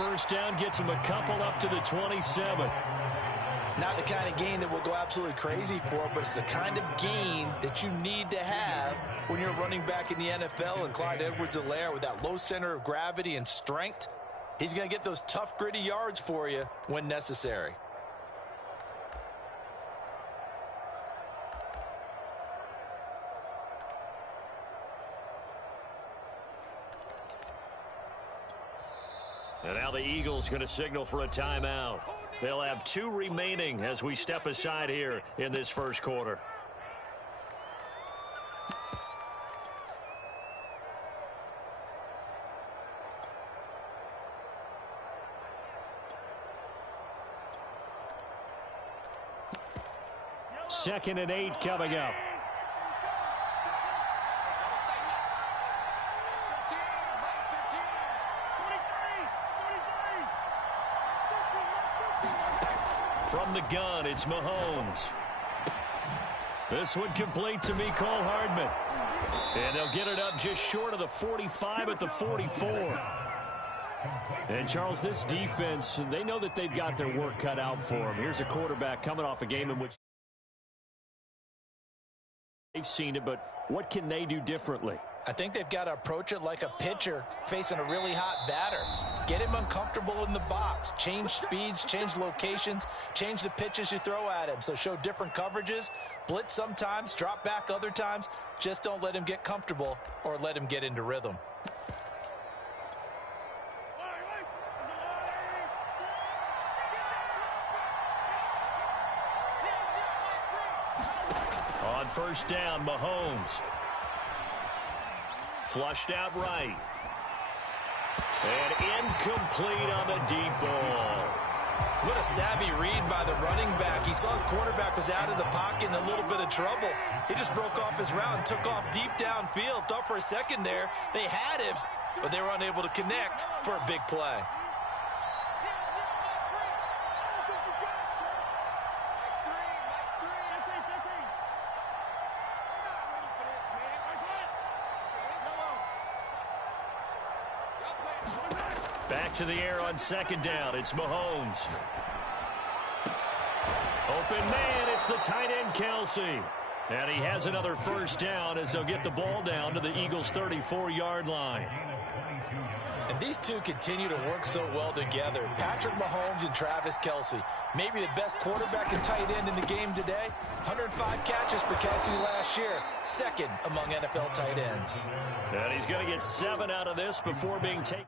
first down gets him a couple up to the 27. Not the kind of gain that will go absolutely crazy for, but it's the kind of gain that you need to have when you're running back in the NFL. And Clyde Edwards-Helaire, with that low center of gravity and strength, he's going to get those tough, gritty yards for you when necessary. And now the Eagles going to signal for a timeout. They'll have 2 remaining as we step aside here in this first quarter. Second and 8 coming up. From the gun, it's Mahomes. This one complete to Mecole Hardman. And they'll get it up just short of the 45 at the 44. And, Charles, this defense, they know that they've got their work cut out for them. Here's a quarterback coming off a game in which they've seen it, but what can they do differently? I think they've got to approach it like a pitcher facing a really hot batter. Get him uncomfortable in the box. Change speeds, change locations, change the pitches you throw at him. So show different coverages, blitz sometimes, drop back other times. Just don't let him get comfortable or let him get into rhythm. On first down, Mahomes. Flushed out right. And incomplete on the deep ball. What a savvy read by the running back. He saw his quarterback was out of the pocket in a little bit of trouble. He just broke off his route and took off deep downfield. Thought for a second there they had him, but they were unable to connect for a big play. Back to the air on second down. It's Mahomes. Open man. It's the tight end, Kelsey. And he has another first down as they'll get the ball down to the Eagles' 34-yard line. And these two continue to work so well together. Patrick Mahomes and Travis Kelsey. Maybe the best quarterback and tight end in the game today. 105 catches for Kelsey last year. Second among NFL tight ends. And he's going to get 7 out of this before being taken.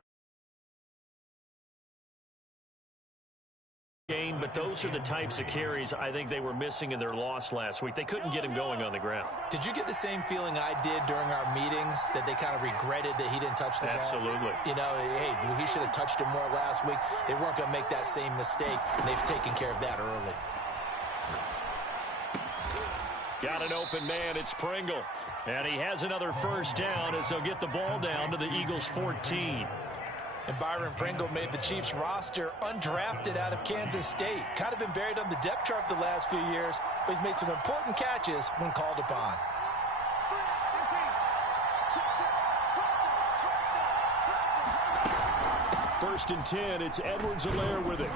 But those are the types of carries I think they were missing in their loss last week. They couldn't get him going on the ground. Did you get the same feeling I did during our meetings, that they kind of regretted that he didn't touch the ball? Absolutely. You know, hey, he should have touched it more last week. They weren't going to make that same mistake, and they've taken care of that early. Got an open man. It's Pringle. And he has another first down as they'll get the ball down to the Eagles' 14. And Byron Pringle made the Chiefs roster undrafted out of Kansas State. Kind of been buried on the depth chart the last few years, but he's made some important catches when called upon. First and 10, it's Edwards-Helaire with it.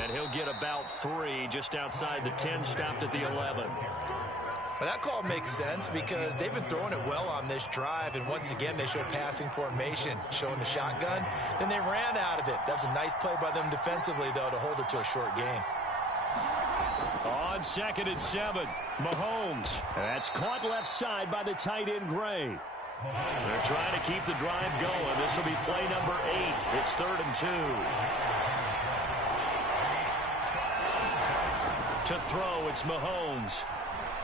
And he'll get about 3 just outside the 10, stopped at the 11. Well, that call makes sense because they've been throwing it well on this drive, and once again they show passing formation, showing the shotgun. Then they ran out of it. That was a nice play by them defensively, though, to hold it to a short game. On second and 7, Mahomes. That's caught left side by the tight end, Gray. They're trying to keep the drive going. This will be play number 8. It's 3rd and 2. To throw, it's Mahomes.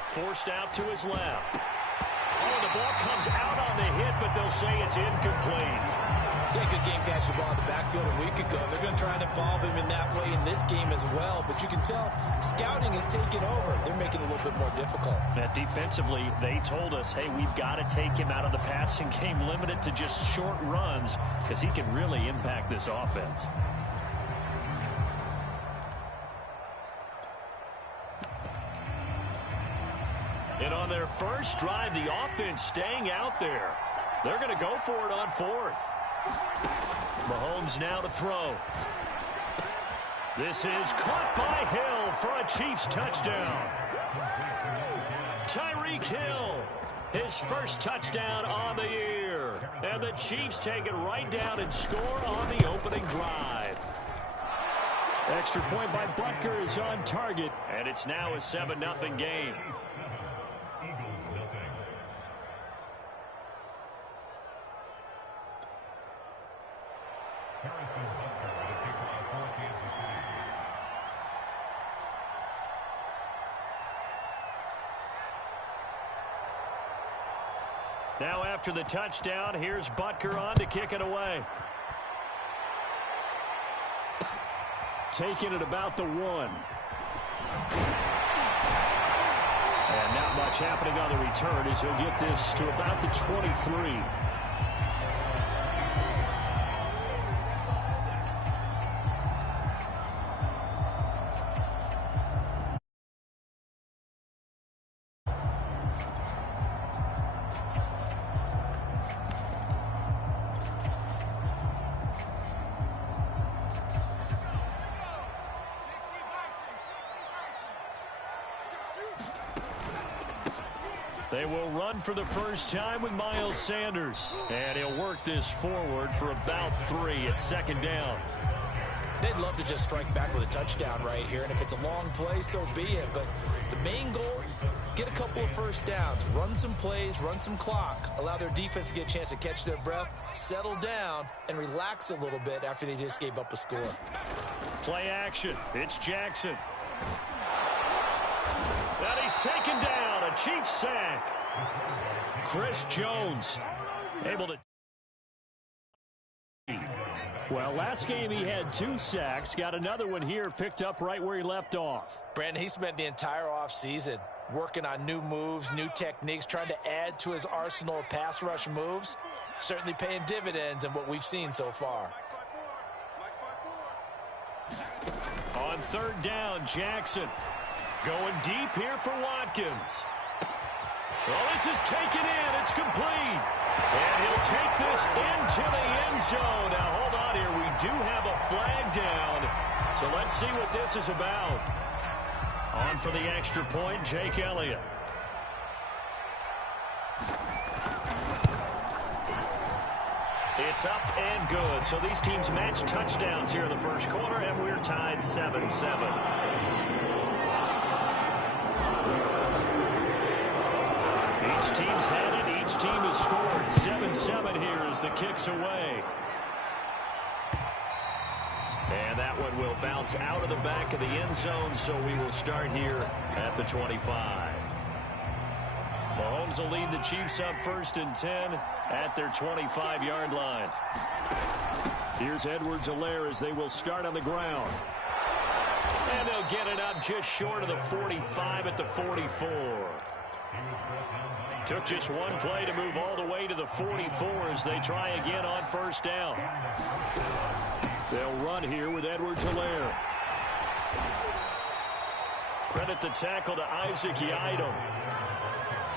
Forced out to his left. Oh, the ball comes out on the hit, but they'll say it's incomplete. Yeah, good game catching the ball in the backfield a week ago. They're going to try and involve him in that way in this game as well. But you can tell scouting is taking over. They're making it a little bit more difficult. Defensively, they told us, hey, we've got to take him out of the passing game, limited to just short runs, because he can really impact this offense. And on their first drive, the offense staying out there. They're going to go for it on 4th. Mahomes now to throw. This is caught by Hill for a Chiefs touchdown. Tyreek Hill, his first touchdown on the year. And the Chiefs take it right down and score on the opening drive. Extra point by Butker is on target, and it's now a 7-0 game. Now after the touchdown, here's Butker on to kick it away. Taking it about the 1. And not much happening on the return as he'll get this to about the 23. They will run for the first time with Miles Sanders. And he'll work this forward for about 3 at second down. They'd love to just strike back with a touchdown right here. And if it's a long play, so be it. But the main goal, get a couple of first downs. Run some plays, run some clock. Allow their defense to get a chance to catch their breath, settle down, and relax a little bit after they just gave up a score. Play action. It's Jackson. And he's taken down. A Chiefs sack. Chris Jones able to. Well, last game he had 2 sacks. Got another one here picked up right where he left off. Brandon, he spent the entire offseason working on new moves, new techniques, trying to add to his arsenal of pass rush moves. Certainly paying dividends in what we've seen so far. On third down, Jackson. Going deep here for Watkins. Well, this is taken in. It's complete. And he'll take this into the end zone. Now, hold on here. We do have a flag down. So let's see what this is about. On for the extra point, Jake Elliott. It's up and good. So these teams match touchdowns here in the first quarter, and we're tied 7-7. Each team's had it. Each team has scored. 7-7 here as the kick's away. And that one will bounce out of the back of the end zone, so we will start here at the 25. Mahomes will lead the Chiefs up 1st and 10 at their 25-yard line. Here's Edwards-Helaire as they will start on the ground. And they'll get it up just short of the 45 at the 44. Took just one play to move all the way to the 44 as they try again on 1st down. They'll run here with Edwards-Helaire. Credit the tackle to Isaac Yiadom.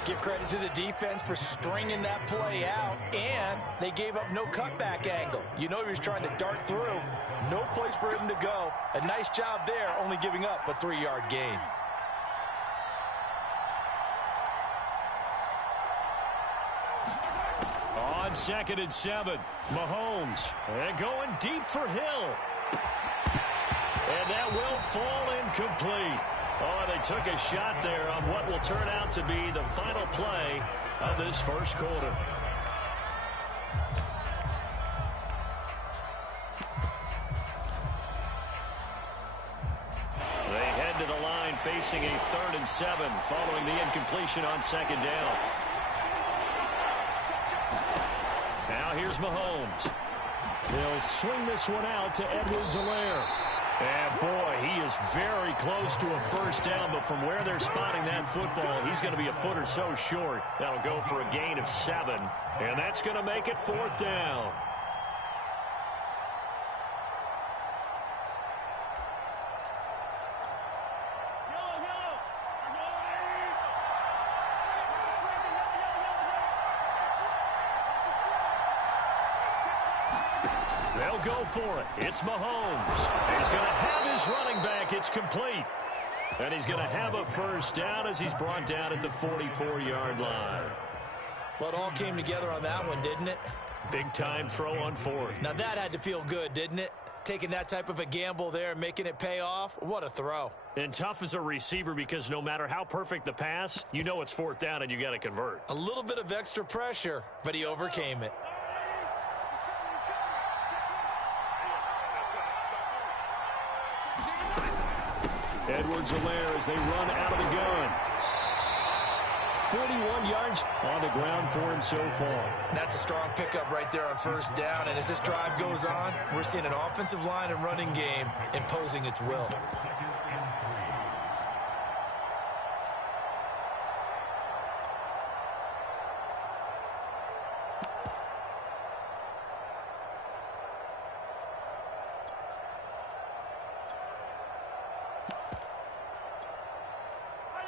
Give credit to the defense for stringing that play out, and they gave up no cutback angle. You know he was trying to dart through. No place for him to go. A nice job there, only giving up a 3-yard gain. On 2nd and 7, Mahomes. And going deep for Hill. And that will fall incomplete. Oh, they took a shot there on what will turn out to be the final play of this first quarter. They head to the line facing a 3rd and 7 following the incompletion on 2nd down. Now here's Mahomes. He'll swing this one out to Edwards-Helaire. And, boy, he is very close to a 1st down, but from where they're spotting that football, he's going to be a foot or so short. That'll go for a gain of 7, and that's going to make it 4th down. go for it. It's Mahomes. He's going to have his running back. It's complete. And he's going to have a first down as he's brought down at the 44-yard line. Well, it all came together on that one, didn't it? Big-time throw on fourth. Now that had to feel good, didn't it? Taking that type of a gamble there and making it pay off. What a throw. And tough as a receiver because no matter how perfect the pass, you know it's fourth down and you got to convert. A little bit of extra pressure, but he overcame it. Edwards-Helaire as they run out of the gun. 41 yards on the ground for him so far. That's a strong pickup right there on first down. And as this drive goes on, we're seeing an offensive line and running game imposing its will.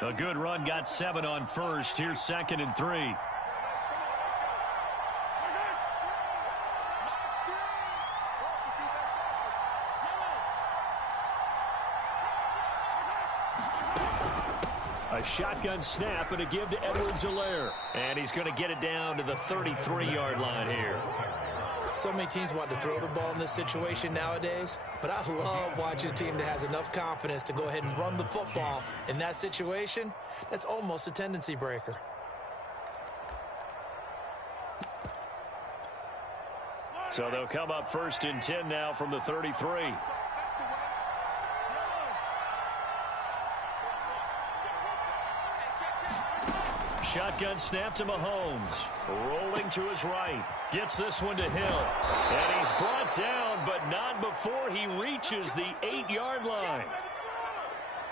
A good run, got 7 on first. Here's 2nd and 3. A shotgun snap and a give to Edwards-Helaire. And he's going to get it down to the 33-yard line here. So many teams want to throw the ball in this situation nowadays, but I love watching a team that has enough confidence to go ahead and run the football. In that situation, that's almost a tendency breaker. So they'll come up 1st and 10 now from the 33. Shotgun snap to Mahomes. Rolling to his right. Gets this one to Hill. And he's brought down, but not before he reaches the 8-yard line.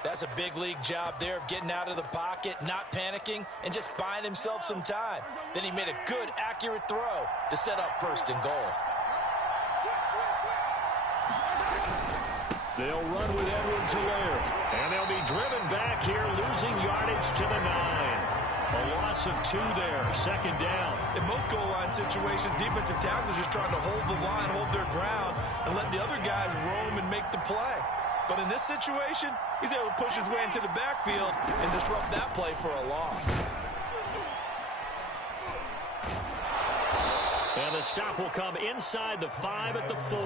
That's a big league job there of getting out of the pocket, not panicking, and just buying himself some time. Then he made a good, accurate throw to set up 1st and goal. They'll run with Edwards-Helaire. And they'll be driven back here, losing yardage to the 9. A loss of 2 there, 2nd down. In most goal line situations, defensive tackles are just trying to hold the line, hold their ground, and let the other guys roam and make the play. But in this situation, he's able to push his way into the backfield and disrupt that play for a loss. And the stop will come inside the 5 at the 4.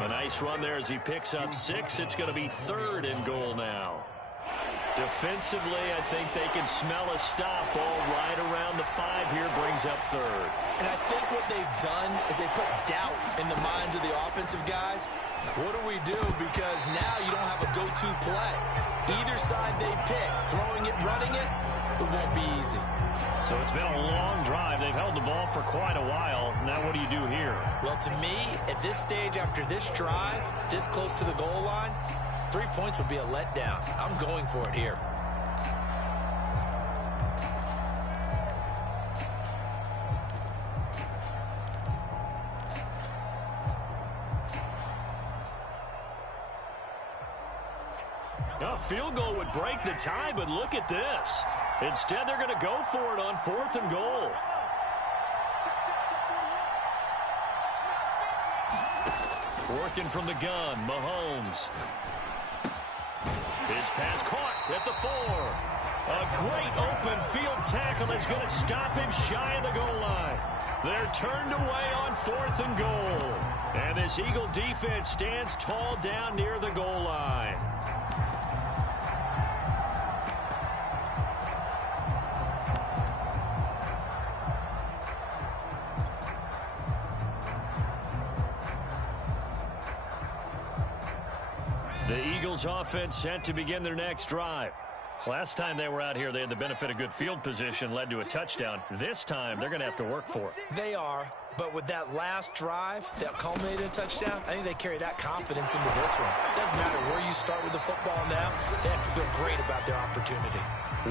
A nice run there as he picks up 6. It's going to be 3rd and goal now. Defensively, I think they can smell a stop. Ball right around the 5 here, brings up 3rd. And I think what they've done is they put doubt in the minds of the offensive guys. What do we do? Because now you don't have a go-to play. Either side they pick, throwing it, running it, it won't be easy. So it's been a long drive. They've held the ball for quite a while. Now what do you do here? Well, to me, at this stage after this drive, this close to the goal line, 3 points would be a letdown. I'm going for it here. A field goal would break the tie, but look at this. Instead, they're going to go for it on 4th and goal. Working from the gun, Mahomes. His pass caught at the 4. A great open field tackle that's going to stop him shy of the goal line. They're turned away on 4th and goal. And this Eagle defense stands tall down near the goal line. The Eagles offense set to begin their next drive. Last time they were out here, they had the benefit of good field position, led to a touchdown. This time, they're going to have to work for it. They are, but with that last drive that culminated in a touchdown, I think they carry that confidence into this one. It doesn't matter where you start with the football now. They have to feel great about their opportunity.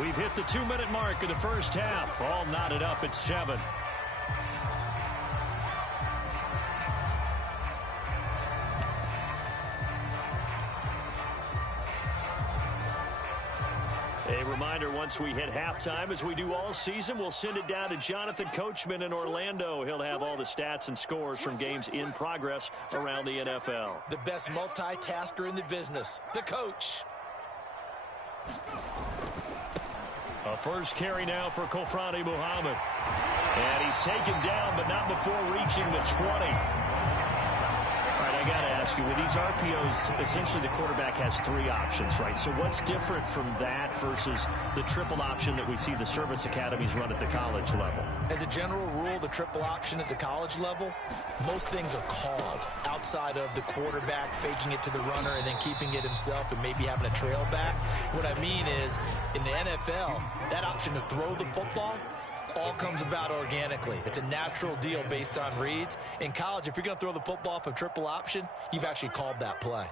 We've hit the 2-minute mark of the first half. All knotted up at 7. A reminder, once we hit halftime, as we do all season, we'll send it down to Jonathan Coachman in Orlando. He'll have all the stats and scores from games in progress around the NFL. The best multitasker in the business, the coach. A first carry now for Kofrani Muhammad. And he's taken down, but not before reaching the 20. All right, I got to ask you, with these RPOs, essentially the quarterback has three options, right? So what's different from that versus the triple option that we see the service academies run at the college level? As a general rule, the triple option at the college level, most things are called outside of the quarterback faking it to the runner and then keeping it himself and maybe having a trail back. What I mean is, in the NFL, that option to throw the football all comes about organically. It's a natural deal based on reads. In college, if you're going to throw the football for triple option, you've actually called that play.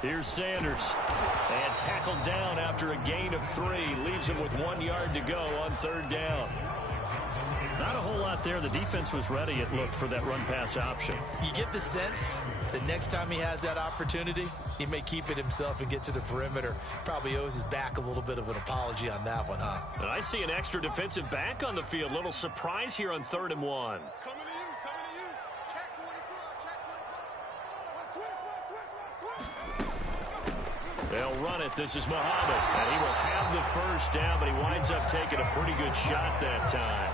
Here's Sanders. And tackled down after a gain of 3. Leaves him with 1 yard to go on third down. Not a whole lot there. The defense was ready, it looked, for that run-pass option. You get the sense that next time he has that opportunity, he may keep it himself and get to the perimeter. Probably owes his back a little bit of an apology on that one, huh? And I see an extra defensive back on the field. Little surprise here on 3rd and 1. Coming to you. Check 24, check 24. They'll run it. This is Muhammad. And he will have the first down, but he winds up taking a pretty good shot that time.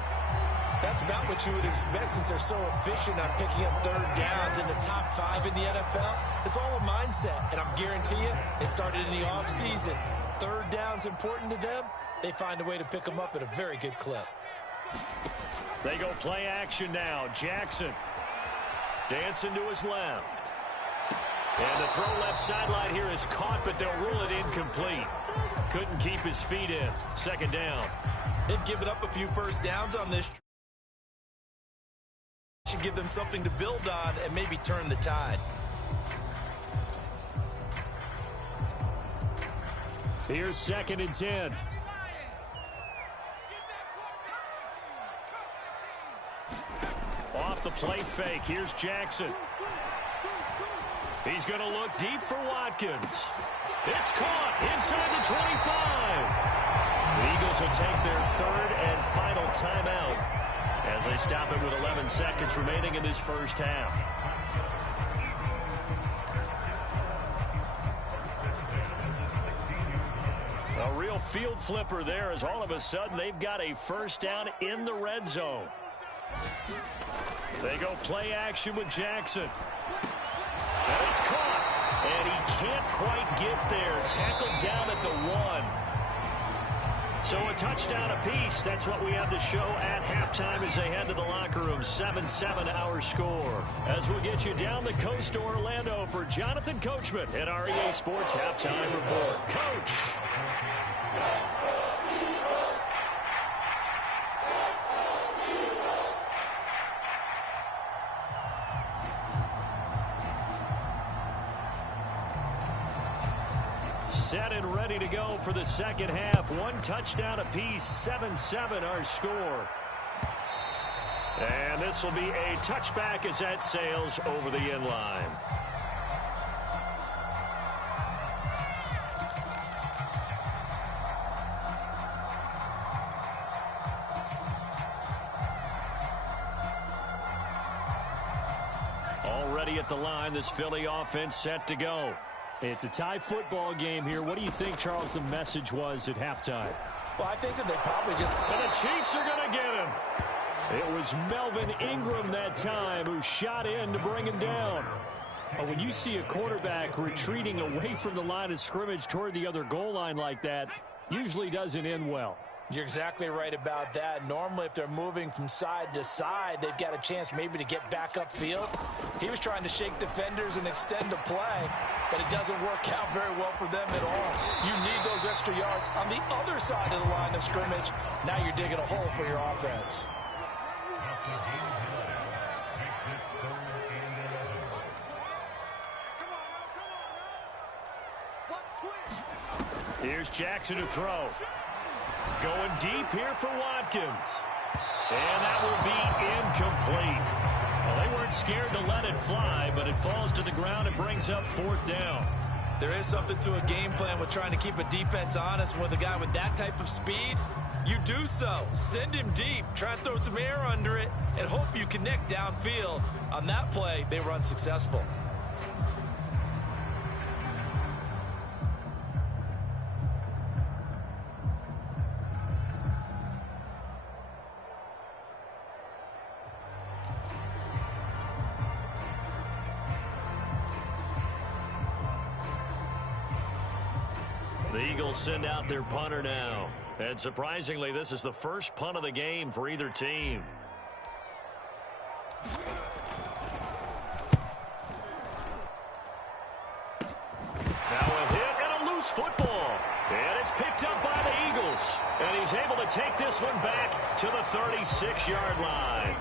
That's about what you would expect since they're so efficient on picking up third downs in the top 5 in the NFL. It's all a mindset, and I'm guarantee you, it started in the offseason. Third down's important to them. They find a way to pick them up at a very good clip. They go play action now. Jackson dancing to his left. And the throw left sideline here is caught, but they'll rule it incomplete. Couldn't keep his feet in. 2nd down. They've given up a few first downs on this. Should give them something to build on and maybe turn the tide. Here's 2nd and 10. Off the play fake. Here's Jackson. He's going to look deep for Watkins. It's caught inside the 25. The Eagles will take their 3rd and final timeout as they stop it with 11 seconds remaining in this first half. A real field flipper there, as all of a sudden they've got a first down in the red zone. They go play action with Jackson. And it's caught. And he can't quite get there. Tackled down at the 1. So a touchdown apiece. That's what we have to show at halftime as they head to the locker room. 7-7 our score. As we'll get you down the coast to Orlando for Jonathan Coachman at our EA Sports Halftime Report. Coach. Set and ready to go for the second half. 1 touchdown apiece, 7-7 our score. And this will be a touchback as that sails over the end line. Already at the line, this Philly offense set to go. It's a tie football game here. What do you think, Charles, the message was at halftime? Well, I think that they probably just... And the Chiefs are going to get him. It was Melvin Ingram that time who shot in to bring him down. But when you see a quarterback retreating away from the line of scrimmage toward the other goal line like that, usually doesn't end well. You're exactly right about that. Normally, if they're moving from side to side, they've got a chance maybe to get back upfield. He was trying to shake defenders and extend the play, but it doesn't work out very well for them at all. You need those extra yards on the other side of the line of scrimmage. Now you're digging a hole for your offense. Here's Jackson to throw. Going deep here for Watkins. And that will be incomplete. Well, they weren't scared to let it fly, but it falls to the ground and brings up 4th down. There is something to a game plan with trying to keep a defense honest. With a guy with that type of speed, you do so. Send him deep. Try and throw some air under it and hope you connect downfield. On that play, they were unsuccessful. The Eagles send out their punter now. And surprisingly, this is the first punt of the game for either team. Now a hit and a loose football. And it's picked up by the Eagles. And he's able to take this one back to the 36-yard line.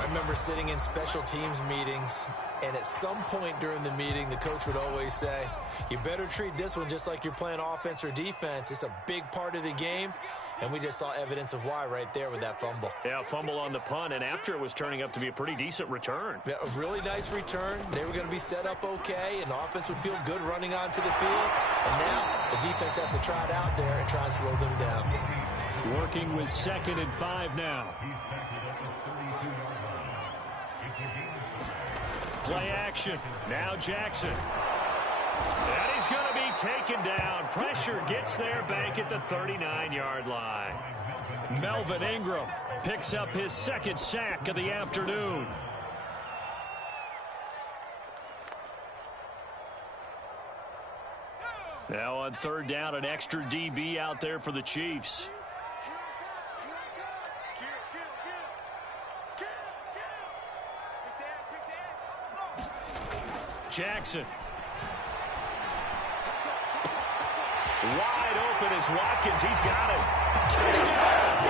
I remember sitting in special teams meetings, and at some point during the meeting, the coach would always say, you better treat this one just like you're playing offense or defense. It's a big part of the game, and we just saw evidence of why right there with that fumble. Yeah, fumble on the punt, and after it was turning up to be a pretty decent return. Yeah, a really nice return. They were going to be set up okay, and the offense would feel good running onto the field. And now the defense has to try it out there and try and slow them down. Working with 2nd and 5 now. Play action. Now Jackson. And he's going to be taken down. Pressure gets there back at the 39-yard line. Melvin Ingram picks up his 2nd sack of the afternoon. Now on 3rd down, an extra DB out there for the Chiefs. Jackson. Wide open is Watkins. He's got it. Touchdown!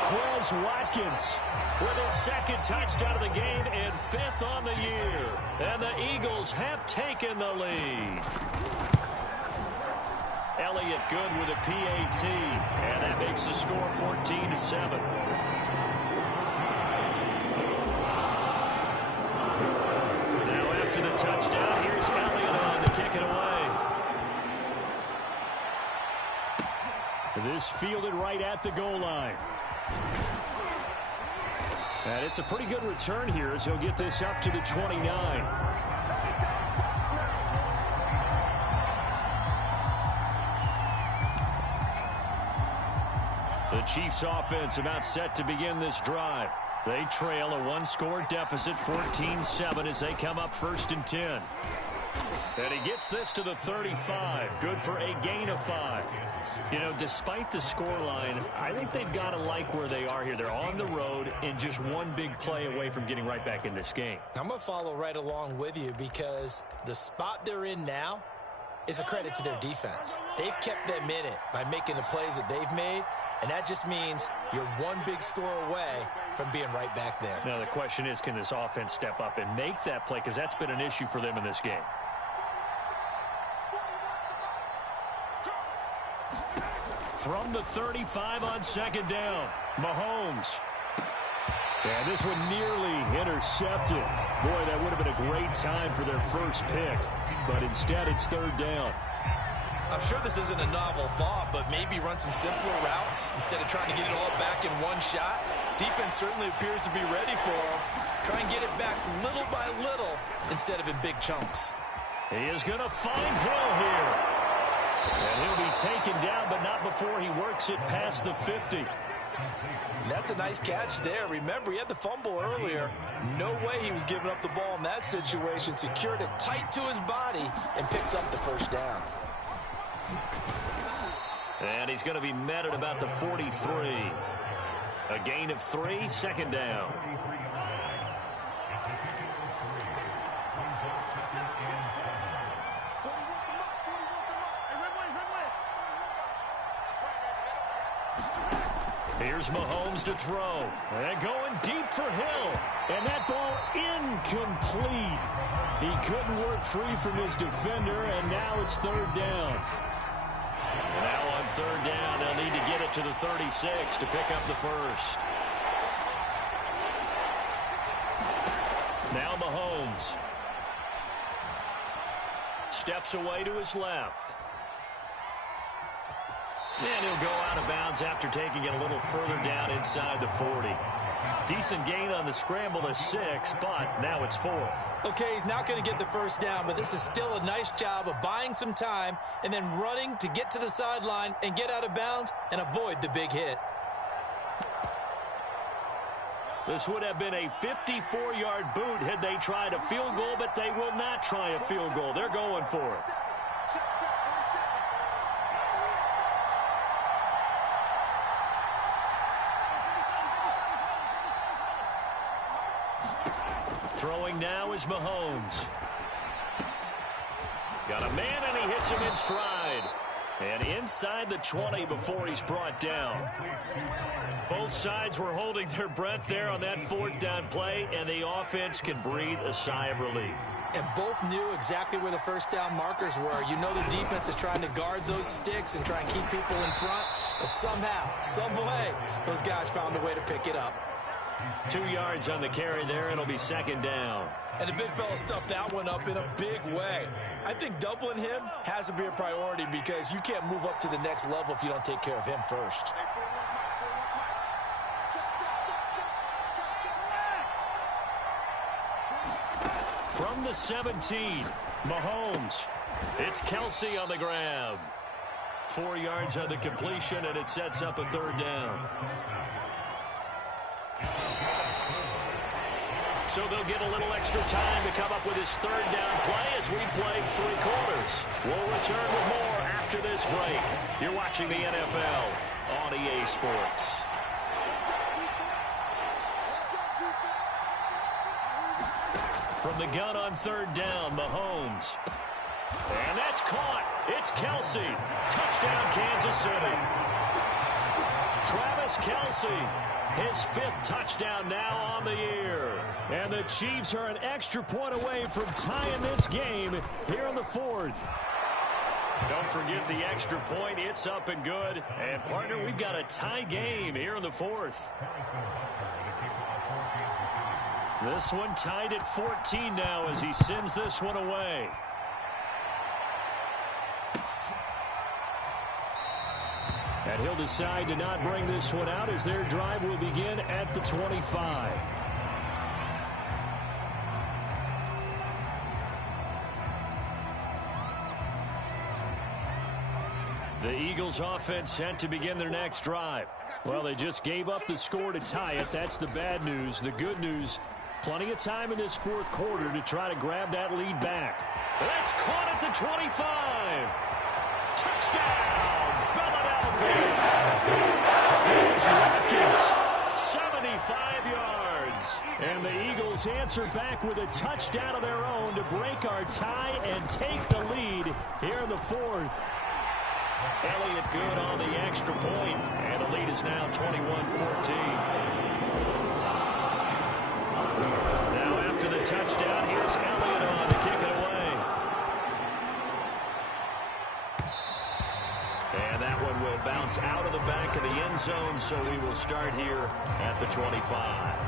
Quez Watkins with his 2nd touchdown of the game and 5th on the year. And the Eagles have taken the lead. Elliott good with a PAT. And that makes the score 14-7. To the touchdown. Here's Elliott on to kick it away. This fielded right at the goal line. And it's a pretty good return here as he'll get this up to the 29. The Chiefs offense about set to begin this drive. They trail a 1-score deficit, 14-7, as they come up 1st and 10. And he gets this to the 35. Good for a gain of 5. You know, despite the scoreline, I think they've got to like where they are here. They're on the road and just one big play away from getting right back in this game. I'm going to follow right along with you because the spot they're in now is a credit to their defense. They've kept them in it by making the plays that they've made. And that just means you're one big score away from being right back there. Now, the question is, can this offense step up and make that play? Because that's been an issue for them in this game. From the 35 on 2nd down, Mahomes. And this one nearly intercepted. Boy, that would have been a great time for their first pick. But instead, it's 3rd down. I'm sure this isn't a novel thought, but maybe run some simpler routes instead of trying to get it all back in one shot. Defense certainly appears to be ready for him. Try and get it back little by little instead of in big chunks. He is going to find Hill here. And he'll be taken down, but not before he works it past the 50. That's a nice catch there. Remember, he had the fumble earlier. No way he was giving up the ball in that situation. Secured it tight to his body and picks up the 1st down. And he's going to be met at about the 43. A gain of 3, 2nd down. Here's Mahomes to throw. And going deep for Hill. And that ball incomplete. He couldn't work free from his defender, and now it's 3rd down. Now on 3rd down, they'll need to get it to the 36 to pick up the 1st. Now Mahomes. steps away to his left. And he'll go out of bounds after taking it a little further down inside the 40. Decent gain on the scramble to 6, but now it's 4th. Okay, he's not going to get the first down, but this is still a nice job of buying some time and then running to get to the sideline and get out of bounds and avoid the big hit. This would have been a 54-yard boot had they tried a field goal, but they will not try a field goal. They're going for it. Throwing now is Mahomes. Got a man, and he hits him in stride. And inside the 20 before he's brought down. Both sides were holding their breath there on that 4th down play, and the offense can breathe a sigh of relief. And both knew exactly where the first down markers were. You know the defense is trying to guard those sticks and try and keep people in front. But somehow, some way, those guys found a way to pick it up. 2 yards on the carry there. It'll be 2nd down. And the big fella stuffed that one up in a big way. I think doubling him has to be a priority because you can't move up to the next level if you don't take care of him first. From the 17, Mahomes. It's Kelsey on the grab. 4 yards on the completion, and it sets up a 3rd down. So they'll get a little extra time to come up with his 3rd down play as we played 3 quarters. We'll return with more after this break. You're watching the NFL on EA Sports. From the gun on 3rd down, Mahomes. And that's caught. It's Kelsey. Touchdown, Kansas City. Travis Kelsey. His 5th touchdown now on the year. And the Chiefs are an extra point away from tying this game here in the 4th. Don't forget the extra point. It's up and good. And, partner, we've got a tie game here in the 4th. This one tied at 14 now as he sends this one away. And he'll decide to not bring this one out as their drive will begin at the 25. The Eagles offense set to begin their next drive. Well, they just gave up the score to tie it. That's the bad news. The good news, plenty of time in this 4th quarter to try to grab that lead back. That's caught at the 25. Touchdown, Philadelphia. Here's Watkins, 75 yards. And the Eagles answer back with a touchdown of their own to break our tie and take the lead here in the 4th. Elliott good on the extra point, and the lead is now 21-14. Now after the touchdown, here's Elliott on to kick it away. And that one will bounce out of the back of the end zone, so we will start here at the 25.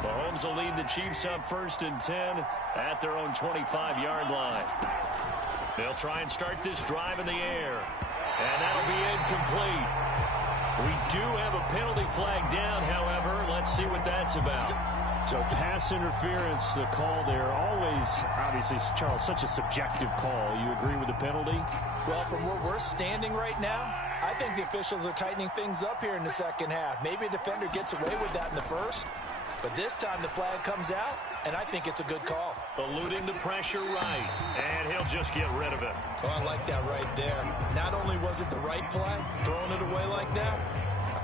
Mahomes will lead the Chiefs up 1st and 10 at their own 25-yard line. They'll try and start this drive in the air. And that'll be incomplete. We do have a penalty flag down, however. Let's see what that's about. So pass interference, the call there. Always, obviously, Charles, such a subjective call. You agree with the penalty? Well, from where we're standing right now, I think the officials are tightening things up here in the 2nd half. Maybe a defender gets away with that in the 1st. But this time the flag comes out, and I think it's a good call. Eluding the pressure right, and he'll just get rid of it. Oh, I like that right there. Not only was it the right play, throwing it away like that,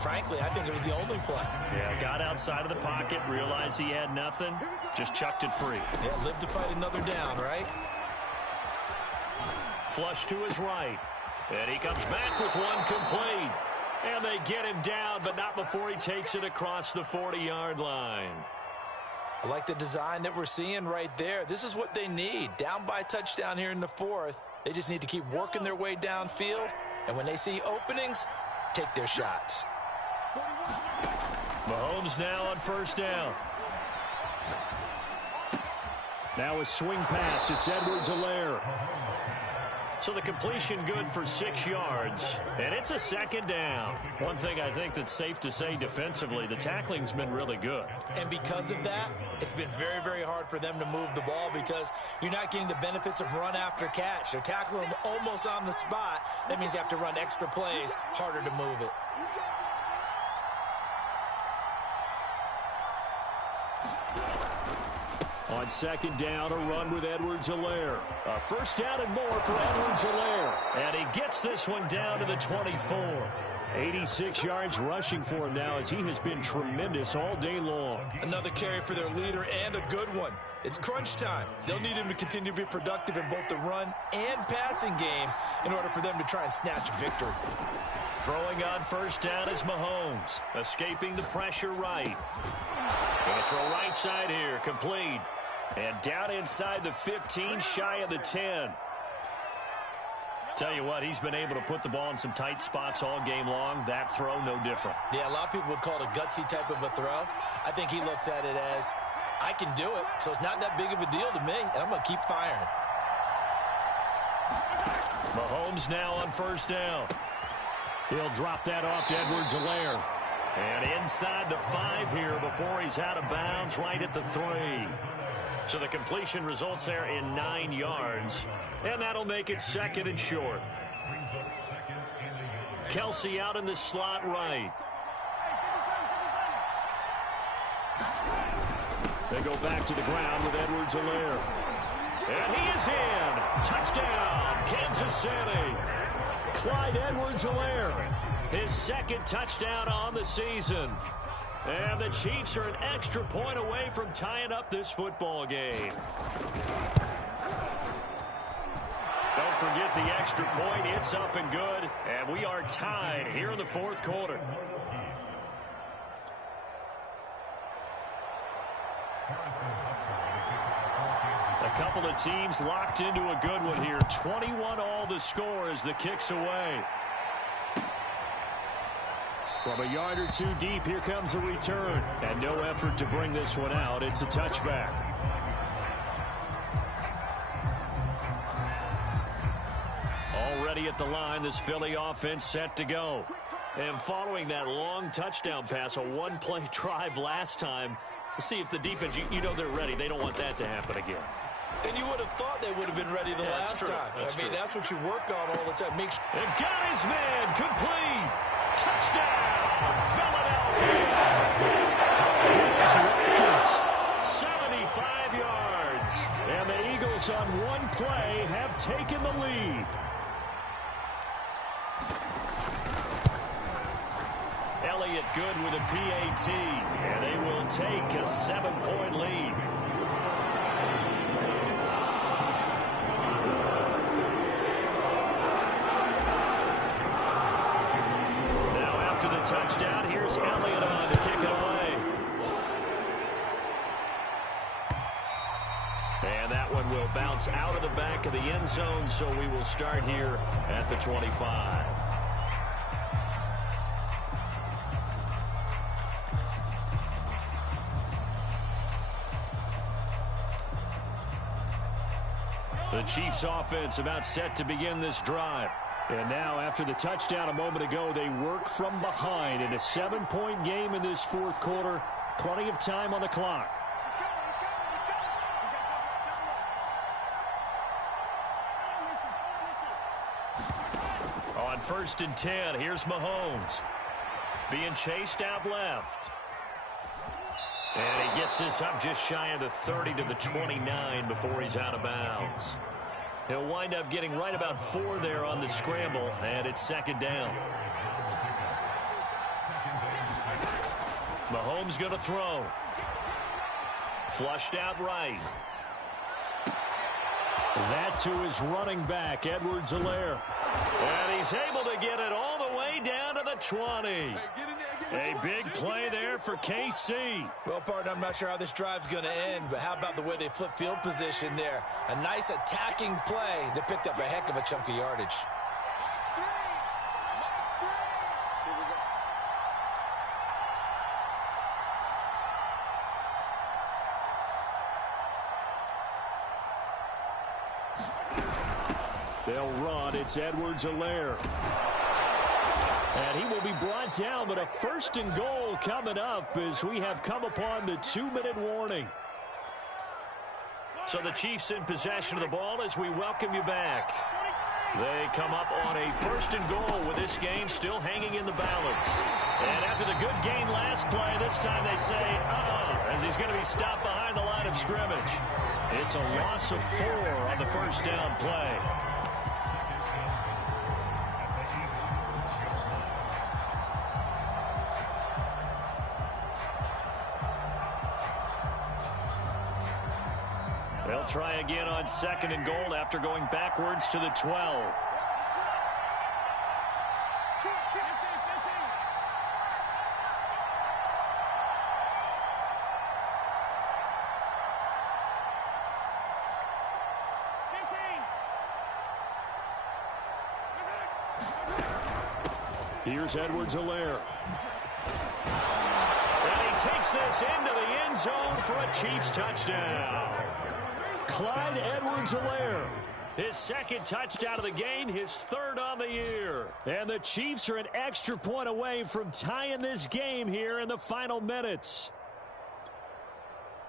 frankly, I think it was the only play. Yeah, got outside of the pocket, realized he had nothing, just chucked it free. Yeah, live to fight another down, right? Flush to his right, and he comes back with one complete. And they get him down, but not before he takes it across the 40-yard line. I like the design that we're seeing right there. This is what they need. Down by a touchdown here in the 4th. They just need to keep working their way downfield. And when they see openings, take their shots. Mahomes now on first down. Now a swing pass. It's Edwards-Helaire. So the completion good for 6 yards, and it's a second down. One thing I think that's safe to say defensively, the tackling's been really good. And because of that, it's been very, very hard for them to move the ball because you're not getting the benefits of run after catch. They're tackling them almost on the spot. That means you have to run extra plays, harder to move it. On second down, a run with Edwards-Helaire. A first down and more for Edwards-Helaire. And he gets this one down to the 24. 86 yards rushing for him now as he has been tremendous all day long. Another carry for their leader and a good one. It's crunch time. They'll need him to continue to be productive in both the run and passing game in order for them to try and snatch a victory. Throwing on first down is Mahomes. Escaping the pressure right. Going to throw right side here. Complete. And down inside the 15, shy of the 10. Tell you what, he's been able to put the ball in some tight spots all game long. That throw, no different. Yeah, a lot of people would call it a gutsy type of a throw. I think he looks at it as, I can do it, so it's not that big of a deal to me, and I'm going to keep firing. Mahomes now on first down. He'll drop that off to Edwards-Helaire. And inside the 5 here before he's out of bounds, right at the 3. So the completion results there in 9 yards. And that'll make it second and short. Kelsey out in the slot right. They go back to the ground with Edwards-Helaire. And he is in. Touchdown, Kansas City. Clyde Edwards-Helaire. His second touchdown on the season. And the Chiefs are an extra point away from tying up this football game. Don't forget the extra point. It's up and good. And we are tied here in the fourth quarter. A couple of teams locked into a good one here. 21 all the score as the kick's away. From a yard or two deep, here comes a return. And no effort to bring this one out. It's a touchback. Already at the line, this Philly offense set to go. And following that long touchdown pass, a one-play drive last time, see if the defense, you know they're ready. They don't want that to happen again. And you would have thought they would have been ready the last time. That's what you work on all the time. Make sure. And got his man complete. Touchdown, Philadelphia. Here's 75 yards. And the Eagles on one play have taken the lead. Elliott good with a PAT. And they will take a 7-point lead. The touchdown. Here's Elliott on to kick it away. And that one will bounce out of the back of the end zone, so we will start here at the 25. The Chiefs offense about set to begin this drive. And now, after the touchdown a moment ago, they work from behind in a 7-point game in this fourth quarter. Plenty of time on the clock. On first and 10, here's Mahomes. Being chased out left. And he gets this up just shy of the 30 to the 29 before he's out of bounds. He'll wind up getting right about 4 there on the scramble, and it's second down. Mahomes going to throw. Flushed out right. That to his running back, Edwards-Helaire. And he's able to get it all the way down to the 20. A big play there for KC. Well, partner, I'm not sure how this drive's going to end, but how about the way they flip field position there? A nice attacking play that picked up a heck of a chunk of yardage. They'll run. It's Edwards-Helaire. And he will be brought down, but a 1st and goal coming up as we have come upon the 2-minute warning. So the Chiefs in possession of the ball as we welcome you back. They come up on a 1st and goal with this game still hanging in the balance. And after the good gain last play, this time they say, as he's going to be stopped behind the line of scrimmage. It's a loss of 4 on the 1st down play. They'll try again on 2nd and goal after going backwards to the 12. Here's Edwards-Helaire. And he takes this into the end zone for a Chiefs touchdown. Clyde Edwards-Helaire, his 2nd touchdown of the game, his 3rd on the year. And the Chiefs are an extra point away from tying this game here in the final minutes.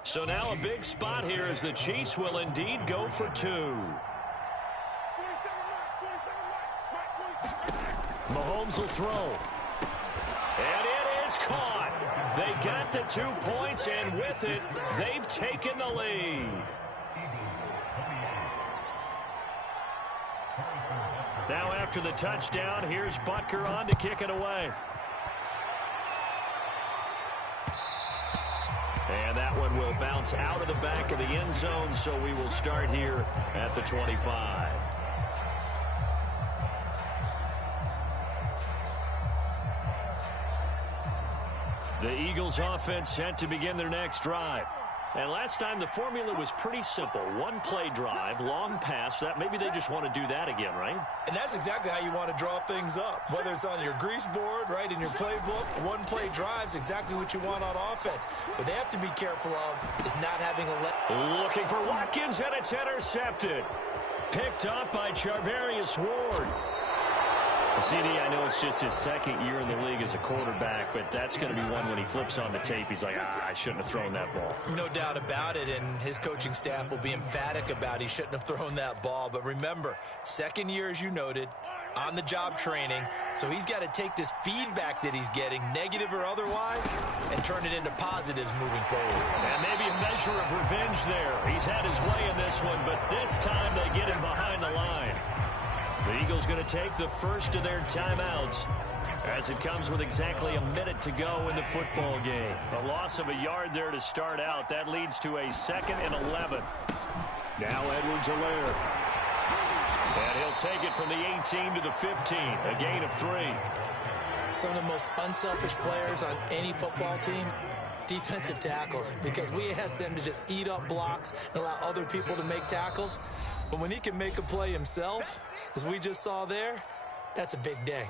So now a big spot here as the Chiefs will indeed go for 2. Mahomes will throw. And it is caught. They got the 2 points, and with it, they've taken the lead. Now after the touchdown, here's Butker on to kick it away. And that one will bounce out of the back of the end zone, so we will start here at the 25. The Eagles offense set to begin their next drive. And last time the formula was pretty simple. 1-play drive, long pass. That maybe they just want to do that again, right? And that's exactly how you want to draw things up. Whether it's on your grease board, right, in your playbook, 1-play drive's exactly what you want on offense. What they have to be careful of is not having a looking for Watkins, and it's intercepted. Picked up by Charvarius Ward. CD, I know it's just his 2nd year in the league as a quarterback, but that's going to be one when he flips on the tape. He's like, I shouldn't have thrown that ball. No doubt about it, and his coaching staff will be emphatic about he shouldn't have thrown that ball. But remember, 2nd year, as you noted, on-the-job training, so he's got to take this feedback that he's getting, negative or otherwise, and turn it into positives moving forward. And maybe a measure of revenge there. He's had his way in this one, but this time they get him behind the line. The Eagles going to take the first of their timeouts as it comes with exactly a minute to go in the football game. A loss of a yard there to start out. That leads to a 2nd and 11. Now Edwards-Helaire. And he'll take it from the 18 to the 15. A gain of 3. Some of the most unselfish players on any football team, defensive tackles, because we ask them to just eat up blocks and allow other people to make tackles. But when he can make a play himself, as we just saw there, that's a big day.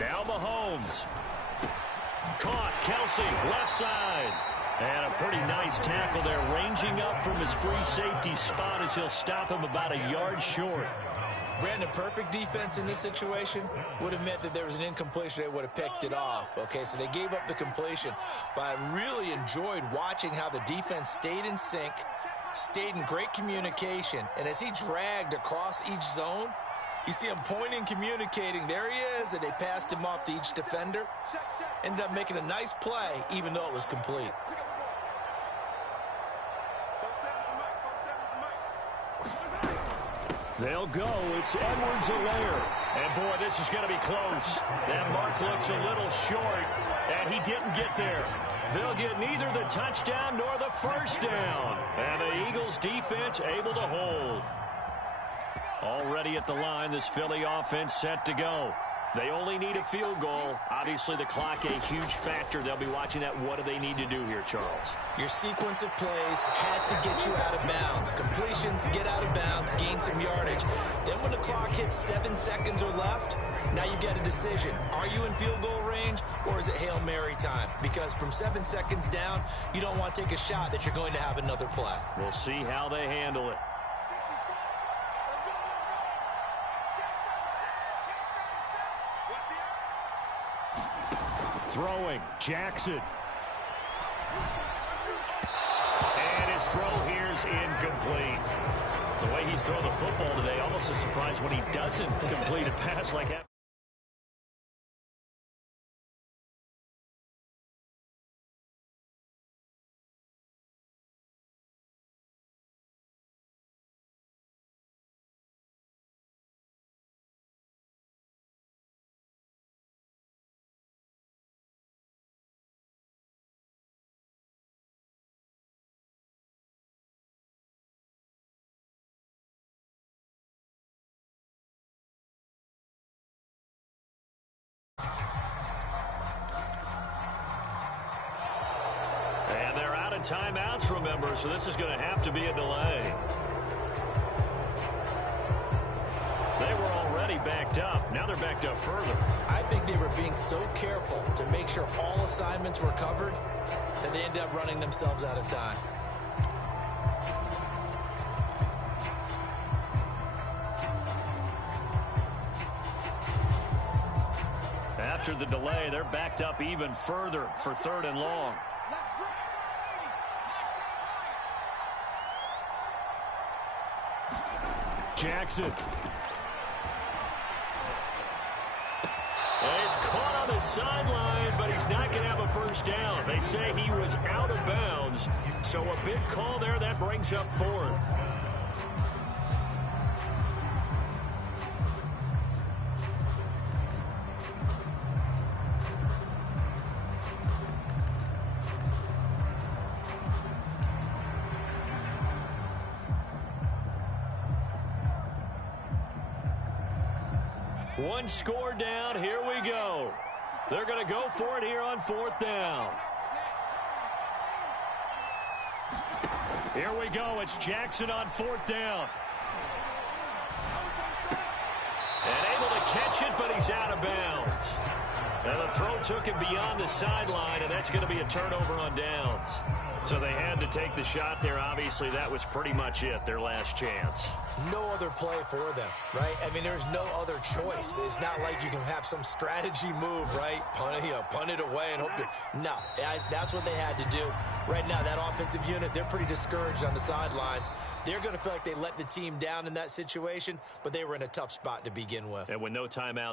Now Mahomes. Caught. Kelsey, left side. And a pretty nice tackle there, ranging up from his free safety spot as he'll stop him about a yard short. Brandon, perfect defense in this situation would have meant that there was an incompletion. They would have picked it off. Okay, so they gave up the completion. But I really enjoyed watching how the defense stayed in sync, stayed in great communication. And as he dragged across each zone, you see him pointing, communicating. There he is, and they passed him off to each defender. Ended up making a nice play, even though it was complete. They'll go. It's Edwards-Helaire. And, boy, this is going to be close. That mark looks a little short, and he didn't get there. They'll get neither the touchdown nor the first down. And the Eagles' defense able to hold. Already at the line, this Philly offense set to go. They only need a field goal. Obviously, the clock a huge factor. They'll be watching that. What do they need to do here, Charles? Your sequence of plays has to get you out of bounds. Completions, get out of bounds, gain some yardage. Then when the clock hits 7 seconds or left, now you get a decision. Are you in field goal range, or is it Hail Mary time? Because from 7 seconds down, you don't want to take a shot that you're going to have another play. We'll see how they handle it. Throwing, Jackson. And his throw here's incomplete. The way he's throwing the football today, almost a surprise when he doesn't complete a pass like that. And they're out of timeouts, remember, so this is going to have to be a delay. They were already backed up. Now they're backed up further. I think they were being so careful to make sure all assignments were covered that they ended up running themselves out of time. After the delay, they're backed up even further for 3rd and long. Jackson. He's caught on the sideline, but he's not going to have a first down. They say he was out of bounds, so a big call there. That brings up 4th. One score down. Here we go. They're going to go for it here on 4th down. Here we go. It's Jackson on 4th down. And able to catch it, but he's out of bounds. And the throw took him beyond the sideline, and that's going to be a turnover on downs. So they had to take the shot there. Obviously, that was pretty much it, their last chance. No other play for them, right? I mean, there's no other choice. It's not like you can have some strategy move, right? Punt it away and hope to... No, that's what they had to do. Right now, that offensive unit, they're pretty discouraged on the sidelines. They're going to feel like they let the team down in that situation, but they were in a tough spot to begin with. And with no timeout.